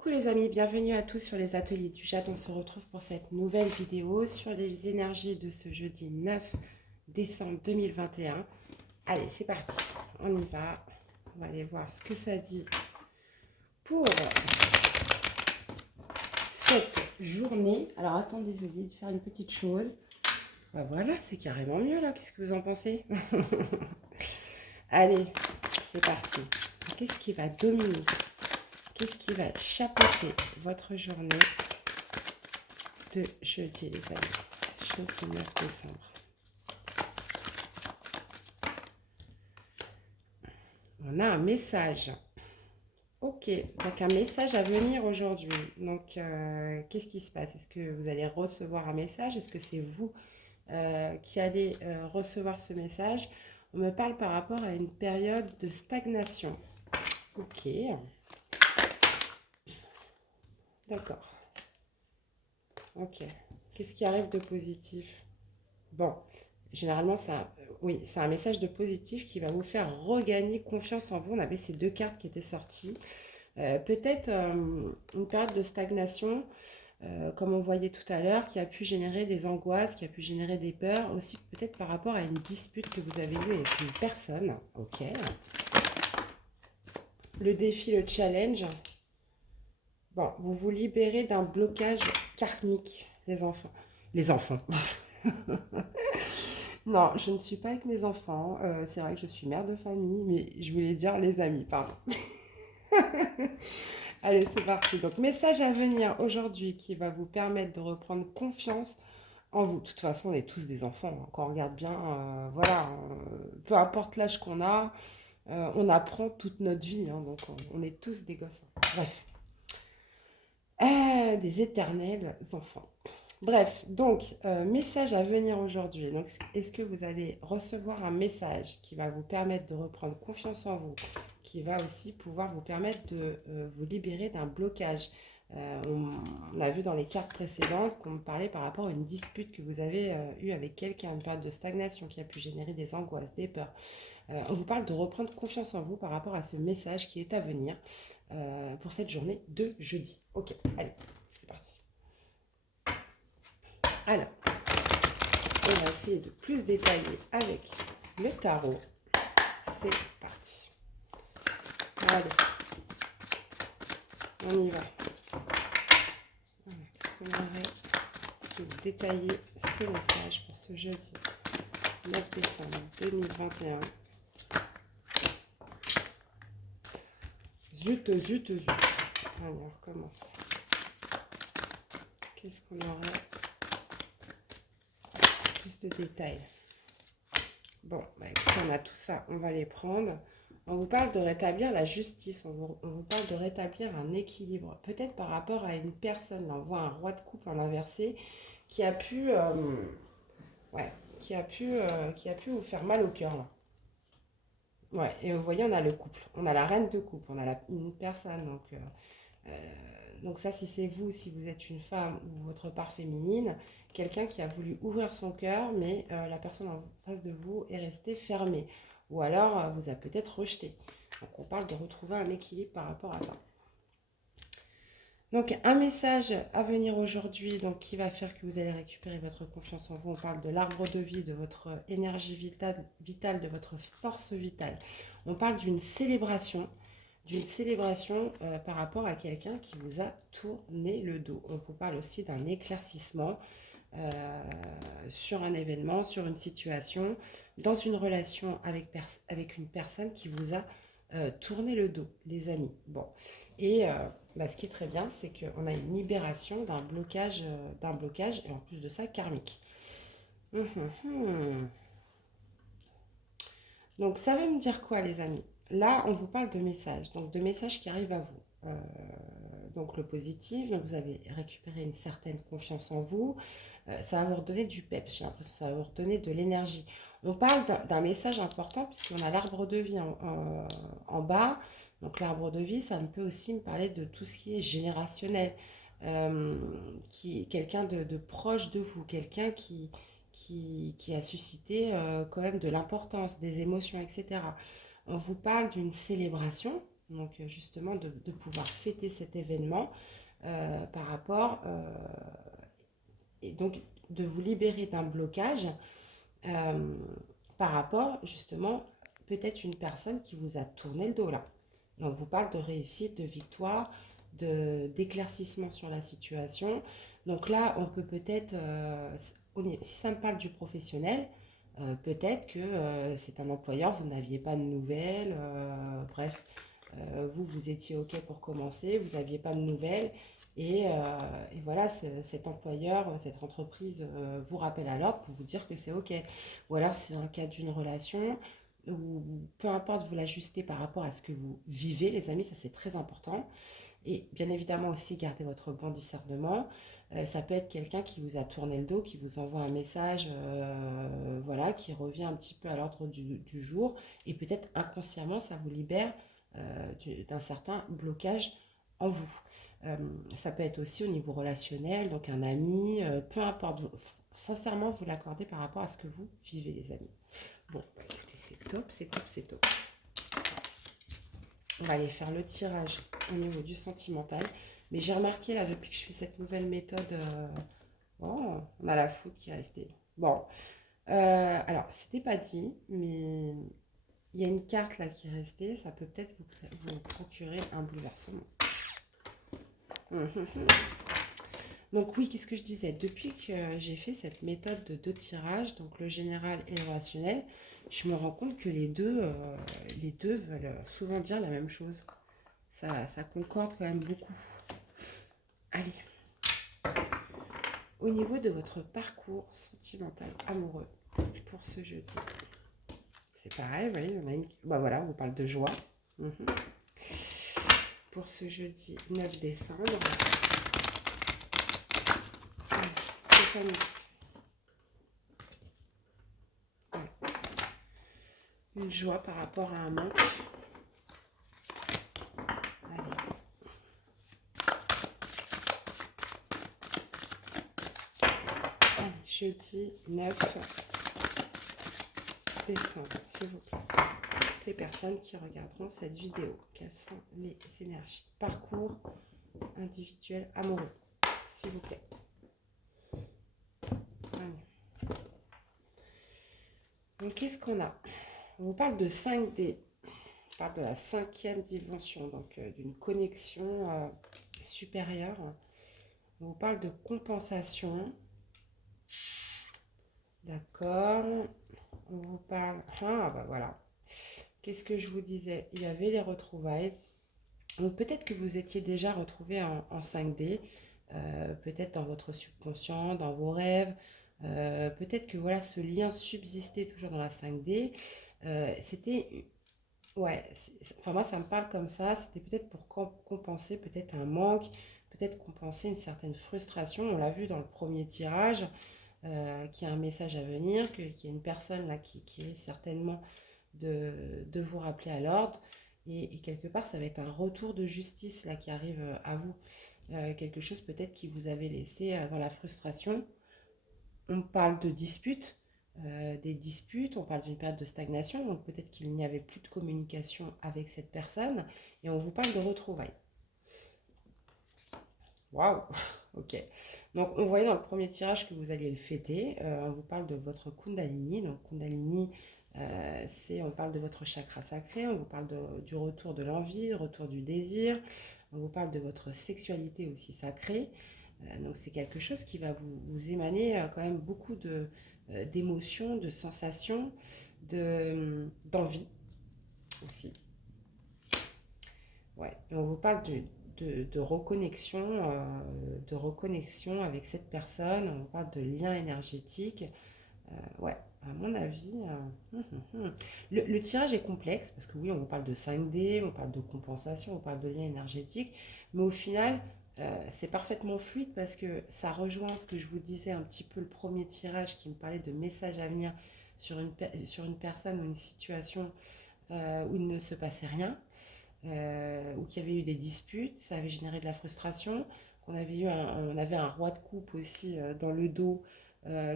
Coucou les amis, bienvenue à tous sur les ateliers du Jade. On se retrouve pour cette nouvelle vidéo sur les énergies de ce jeudi 9 décembre 2021. Allez, c'est parti, on y va. On va aller voir ce que ça dit pour cette journée. Alors attendez, je vais vite faire une petite chose. Bah voilà, c'est carrément mieux là, qu'est-ce que vous en pensez? Allez, c'est parti. Qu'est-ce qui va dominer? Qu'est-ce qui va chapeauter votre journée de jeudi, les amis? Jeudi 9 décembre. On a un message. Ok, donc un message à venir aujourd'hui. Donc, qu'est-ce qui se passe? Est-ce que vous allez recevoir un message? Est-ce que c'est vous qui allez recevoir ce message? On me parle par rapport à une période de stagnation. Ok, d'accord. Ok. Qu'est-ce qui arrive de positif? Bon, généralement, oui, c'est un message de positif qui va vous faire regagner confiance en vous. On avait ces deux cartes qui étaient sorties. Peut-être une période de stagnation, comme on voyait tout à l'heure, qui a pu générer des angoisses, qui a pu générer des peurs, aussi peut-être par rapport à une dispute que vous avez eue avec une personne. Ok. Le défi, le challenge. Bon, vous vous libérez d'un blocage karmique, les enfants. Les enfants. Non, je ne suis pas avec mes enfants. C'est vrai que je suis mère de famille, mais je voulais dire les amis, pardon. Allez, c'est parti. Donc, message à venir aujourd'hui qui va vous permettre de reprendre confiance en vous. De toute façon, on est tous des enfants, hein. Quand on regarde bien, voilà, peu importe l'âge qu'on a, on apprend toute notre vie, hein. Donc, on est tous des gosses, hein. Bref, des éternels enfants. Bref, donc, message à venir aujourd'hui. Donc, est-ce que vous allez recevoir un message qui va vous permettre de reprendre confiance en vous, qui va aussi pouvoir vous permettre de vous libérer d'un blocage? On a vu dans les cartes précédentes qu'on me parlait par rapport à une dispute que vous avez eue avec quelqu'un, une période de stagnation qui a pu générer des angoisses, des peurs. On vous parle de reprendre confiance en vous par rapport à ce message qui est à venir pour cette journée de jeudi. Ok, allez, c'est parti. Alors, on va essayer de plus détailler avec le tarot. C'est parti. Allez, on y va. Voilà, on aurait de détailler ce message pour ce jeudi 9 décembre 2021. Zut, zut, zut. Allez, on recommence. Qu'est-ce qu'on aurait? Plus de détails. Bon, bah écoutez, on a tout ça, on va les prendre. On vous parle de rétablir la justice, on vous parle de rétablir un équilibre, peut-être par rapport à une personne. Là, on voit un roi de coupe en inversé qui a pu, ouais, qui a pu vous faire mal au cœur, là. Ouais, et vous voyez, on a le couple, on a la reine de coupe, on a une personne. Donc ça, si c'est vous, si vous êtes une femme ou votre part féminine, quelqu'un qui a voulu ouvrir son cœur, mais la personne en face de vous est restée fermée. Ou alors, vous a peut-être rejeté. Donc on parle de retrouver un équilibre par rapport à ça. Donc un message à venir aujourd'hui, donc qui va faire que vous allez récupérer votre confiance en vous. On parle de l'arbre de vie, de votre énergie vitale, de votre force vitale. On parle d'une célébration par rapport à quelqu'un qui vous a tourné le dos. On vous parle aussi d'un éclaircissement sur un événement, sur une situation, dans une relation avec une personne qui vous a tourné le dos, les amis. Bon, et bah, ce qui est très bien, c'est qu'on a une libération d'un blocage, et en plus de ça, karmique. Hum. Donc ça veut me dire quoi, les amis? Là, on vous parle de messages, donc de messages qui arrivent à vous. Donc le positif, donc vous avez récupéré une certaine confiance en vous. Ça va vous redonner du peps, j'ai l'impression que ça va vous redonner de l'énergie. On parle d'un message important puisqu'on a l'arbre de vie en bas. Donc l'arbre de vie, ça peut aussi me parler de tout ce qui est générationnel. Quelqu'un de proche de vous, quelqu'un qui a suscité quand même de l'importance, des émotions, etc. On vous parle d'une célébration, Donc justement de pouvoir fêter cet événement par rapport et donc de vous libérer d'un blocage euh, par rapport justement peut-être une personne qui vous a tourné le dos là. Et on vous parle de réussite, de victoire, d'éclaircissement sur la situation. Donc là, on peut peut-être, si ça me parle du professionnel, peut-être que c'est un employeur, vous n'aviez pas de nouvelles, bref, vous étiez OK pour commencer, vous n'aviez pas de nouvelles, et voilà, cet employeur, cette entreprise vous rappelle à l'ordre pour vous dire que c'est OK. Ou alors c'est dans le cadre d'une relation, ou peu importe, vous l'ajustez par rapport à ce que vous vivez, les amis, ça c'est très important. Et bien évidemment aussi, gardez votre bon discernement. Ça peut être quelqu'un qui vous a tourné le dos, qui vous envoie un message, voilà, qui revient un petit peu à l'ordre du jour. Et peut-être inconsciemment, ça vous libère d'un certain blocage en vous. Euh, Ça peut être aussi au niveau relationnel, donc un ami, peu importe. Sincèrement, vous l'accordez par rapport à ce que vous vivez, les amis. Bon, bah, écoutez, c'est top, c'est top, c'est top. On va aller faire le tirage au niveau du sentimental. Mais j'ai remarqué là, depuis que je fais cette nouvelle méthode, oh, on a la foudre qui est restée. Bon, alors, c'était pas dit, mais il y a une carte là qui est restée. Ça peut peut-être vous procurer un bouleversement. Donc oui, qu'est-ce que je disais? Depuis que j'ai fait cette méthode de deux tirages, donc le général et le relationnel, je me rends compte que les deux veulent souvent dire la même chose. Ça concorde quand même beaucoup. Allez, au niveau de votre parcours sentimental amoureux pour ce jeudi, c'est pareil, vous voyez, on a une... Bah voilà, on vous parle de joie. Mhm. Pour ce jeudi 9 décembre, c'est samedi. Ouais. Une joie par rapport à un manque. Allez. Allez, jeudi 9 décembre, s'il vous plaît. Les personnes qui regarderont cette vidéo, quelles sont les énergies? Parcours individuel amoureux, s'il vous plaît. Allez. Donc, qu'est-ce qu'on a? On vous parle de 5D. On parle de la cinquième dimension, donc d'une connexion supérieure. On vous parle de compensation. D'accord. On vous parle... Ah, bah voilà. Qu'est-ce que je vous disais? Il y avait les retrouvailles. Donc peut-être que vous étiez déjà retrouvé en 5D, peut-être dans votre subconscient, dans vos rêves. Peut-être que voilà, ce lien subsistait toujours dans la 5D. C'était... Ouais, enfin moi ça me parle comme ça, c'était peut-être pour compenser peut-être un manque, peut-être compenser une certaine frustration. On l'a vu dans le premier tirage, qu'il y a un message à venir, qu'il y a une personne là qui risque certainement de vous rappeler à l'ordre. Et quelque part, ça va être un retour de justice là qui arrive à vous. Quelque chose peut-être qui vous avait laissé dans la frustration. On parle de disputes, des disputes, on parle d'une période de stagnation, donc peut-être qu'il n'y avait plus de communication avec cette personne, et on vous parle de retrouvailles. Waouh. Ok. Donc on voyait dans le premier tirage que vous alliez le fêter. On vous parle de votre Kundalini. Donc Kundalini, on parle de votre chakra sacré. On vous parle du retour de l'envie, retour du désir. On vous parle de votre sexualité aussi sacrée. Donc c'est quelque chose qui va vous émaner quand même beaucoup d'émotions, de sensations, d'envie aussi. Ouais. Et on vous parle de reconnexion avec cette personne. On parle de lien énergétique. Ouais, à mon avis, le tirage est complexe parce que oui, on vous parle de 5D, on parle de compensation, on parle de lien énergétique, mais au final, c'est parfaitement fluide parce que ça rejoint ce que je vous disais un petit peu le premier tirage qui me parlait de messages à venir sur une personne ou une situation où il ne se passait rien, où il y avait eu des disputes, ça avait généré de la frustration, on avait un roi de coupe aussi dans le dos,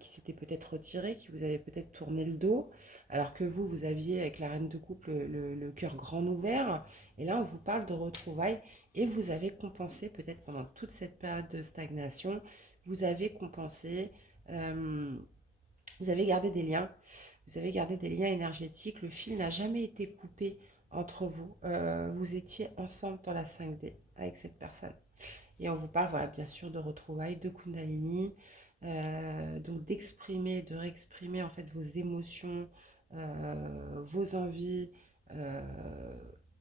qui s'était peut-être retiré, qui vous avait peut-être tourné le dos, alors que vous, vous aviez avec la reine de coupe le cœur grand ouvert. Et là, on vous parle de retrouvailles et vous avez compensé peut-être pendant toute cette période de stagnation, vous avez compensé, euh, vous avez gardé des liens, vous avez gardé des liens énergétiques, le fil n'a jamais été coupé entre vous. Vous étiez ensemble dans la 5D avec cette personne. Et on vous parle, voilà, bien sûr, de retrouvailles, de Kundalini, donc d'exprimer, de réexprimer en fait vos émotions, vos envies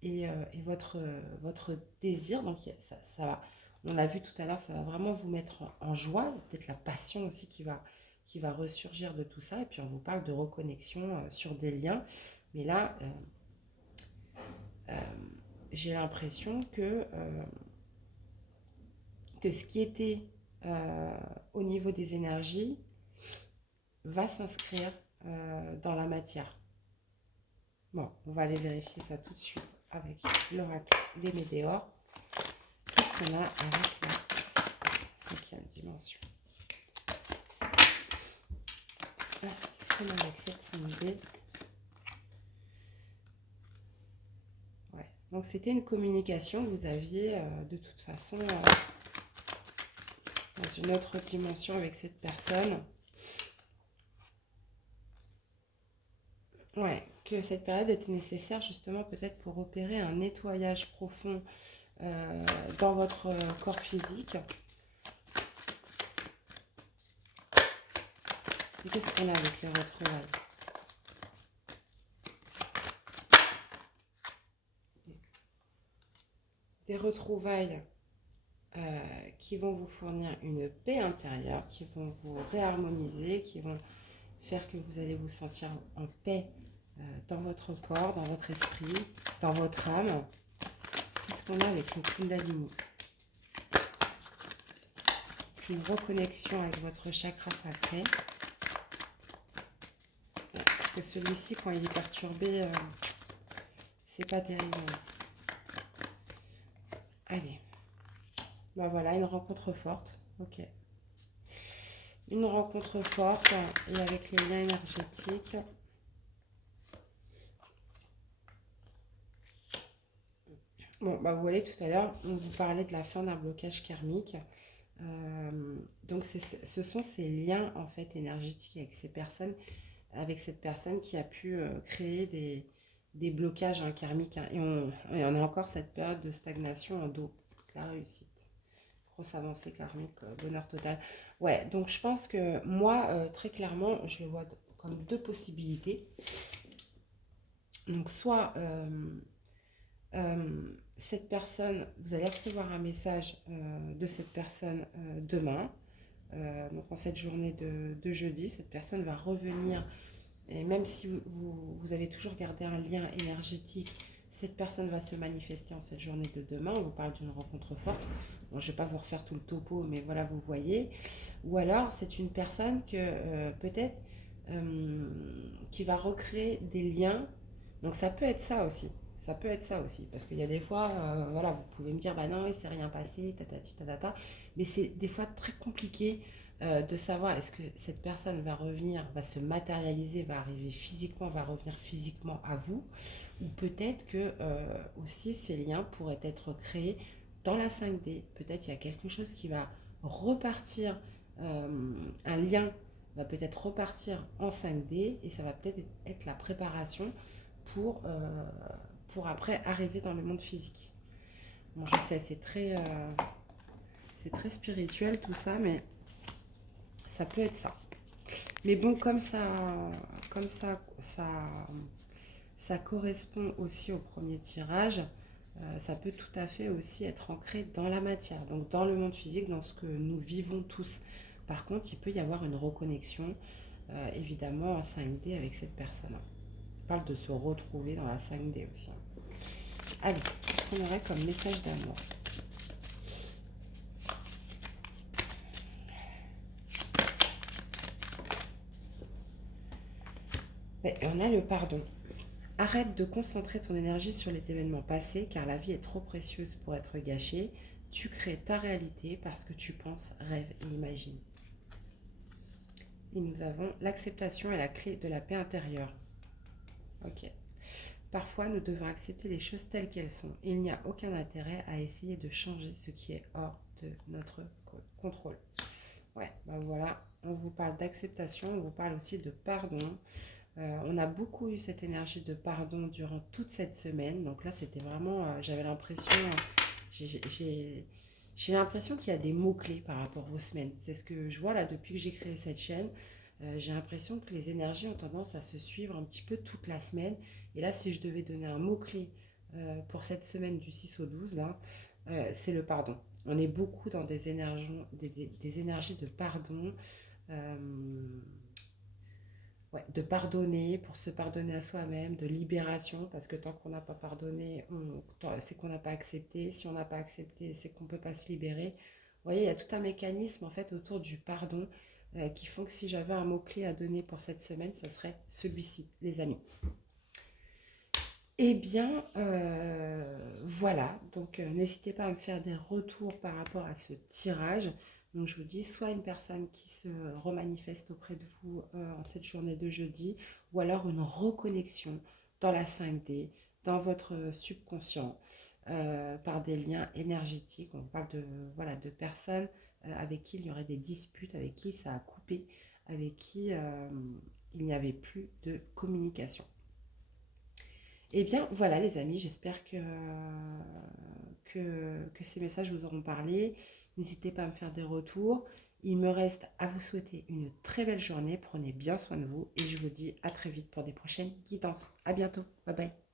et votre désir. Donc ça va, on l'a vu tout à l'heure, ça va vraiment vous mettre en joie, peut-être la passion aussi qui va ressurgir de tout ça. Et puis on vous parle de reconnexion sur des liens. Mais là, euh, j'ai l'impression que ce qui était au niveau des énergies va s'inscrire dans la matière. Bon, on va aller vérifier ça tout de suite avec l'oracle des météores. Qu'est-ce qu'on a avec la 5e dimension? Qu'est-ce qu'on a avec cette 5D? Ouais. Donc c'était une communication que vous aviez de toute façon dans une autre dimension avec cette personne. Ouais, que cette période était nécessaire justement peut-être pour opérer un nettoyage profond dans votre corps physique. Et qu'est-ce qu'on a avec les retrouvailles? Des retrouvailles qui vont vous fournir une paix intérieure, qui vont vous réharmoniser, qui vont faire que vous allez vous sentir en paix dans votre corps, dans votre esprit, dans votre âme. Qu'est-ce qu'on a avec le Kundalini? Une reconnexion avec votre chakra sacré. Parce que celui-ci, quand il est perturbé, c'est pas terrible. Allez. Ben voilà, une rencontre forte. Ok. Une rencontre forte et avec les liens énergétiques. Bon, bah vous voyez, tout à l'heure, on vous parlait de la fin d'un blocage karmique. Donc, ce sont ces liens, en fait, énergétiques avec cette personne qui a pu créer des blocages karmiques. Et on a encore cette période de stagnation en dos. La réussite. Grosse avancée karmique, bonheur total. Ouais, donc je pense que moi, très clairement, je le vois comme deux possibilités. Donc, soit cette personne, vous allez recevoir un message de cette personne demain. Donc en cette journée de jeudi, cette personne va revenir. Et même si vous avez toujours gardé un lien énergétique, cette personne va se manifester en cette journée de demain. On vous parle d'une rencontre forte. Bon, je ne vais pas vous refaire tout le topo, mais voilà, vous voyez. Ou alors, c'est une personne que peut-être qui va recréer des liens. Donc ça peut être ça aussi. Ça peut être ça aussi. Parce qu'il y a des fois, voilà, vous pouvez me dire, bah non, il ne s'est rien passé, tatati, tatata. Mais c'est des fois très compliqué de savoir est-ce que cette personne va revenir, va se matérialiser, va arriver physiquement, va revenir physiquement à vous, ou peut-être que aussi ces liens pourraient être créés dans la 5D. Peut-être il y a quelque chose qui va repartir, un lien va peut-être repartir en 5D et ça va peut-être être la préparation pour après arriver dans le monde physique. Bon, je sais, c'est très spirituel tout ça, mais ça peut être ça. Mais bon, ça correspond aussi au premier tirage. Ça peut tout à fait aussi être ancré dans la matière, donc dans le monde physique, dans ce que nous vivons tous. Par contre, il peut y avoir une reconnexion, évidemment, en 5D avec cette personne. On parle de se retrouver dans la 5D aussi. Allez, qu'est-ce qu'on aurait comme message d'amour? On a le pardon. Arrête de concentrer ton énergie sur les événements passés car la vie est trop précieuse pour être gâchée. Tu crées ta réalité parce que tu penses, rêves et imagines. Et nous avons l'acceptation et la clé de la paix intérieure. Ok. Parfois, nous devons accepter les choses telles qu'elles sont. Il n'y a aucun intérêt à essayer de changer ce qui est hors de notre contrôle. Ouais, ben voilà, on vous parle d'acceptation, on vous parle aussi de pardon. On a beaucoup eu cette énergie de pardon durant toute cette semaine. Donc là, c'était vraiment, j'avais l'impression, j'ai l'impression qu'il y a des mots-clés par rapport aux semaines. C'est ce que je vois là depuis que j'ai créé cette chaîne. J'ai l'impression que les énergies ont tendance à se suivre un petit peu toute la semaine. Et là, si je devais donner un mot-clé pour cette semaine du 6 au 12, là, c'est le pardon. On est beaucoup dans des énergies de pardon. Euh, Ouais, de pardonner, pour se pardonner à soi-même, de libération, parce que tant qu'on n'a pas pardonné, c'est qu'on n'a pas accepté. Si on n'a pas accepté, c'est qu'on ne peut pas se libérer. Vous voyez, il y a tout un mécanisme en fait autour du pardon qui font que si j'avais un mot-clé à donner pour cette semaine, ça serait celui-ci, les amis. Eh bien, voilà. Donc, n'hésitez pas à me faire des retours par rapport à ce tirage. Donc, je vous dis, soit une personne qui se remanifeste auprès de vous en cette journée de jeudi, ou alors une reconnexion dans la 5D, dans votre subconscient, par des liens énergétiques. On parle de, voilà, de personnes avec qui il y aurait des disputes, avec qui ça a coupé, avec qui il n'y avait plus de communication. Eh bien, voilà les amis, j'espère que ces messages vous auront parlé. N'hésitez pas à me faire des retours. Il me reste à vous souhaiter une très belle journée. Prenez bien soin de vous et je vous dis à très vite pour des prochaines guidances. À bientôt. Bye bye.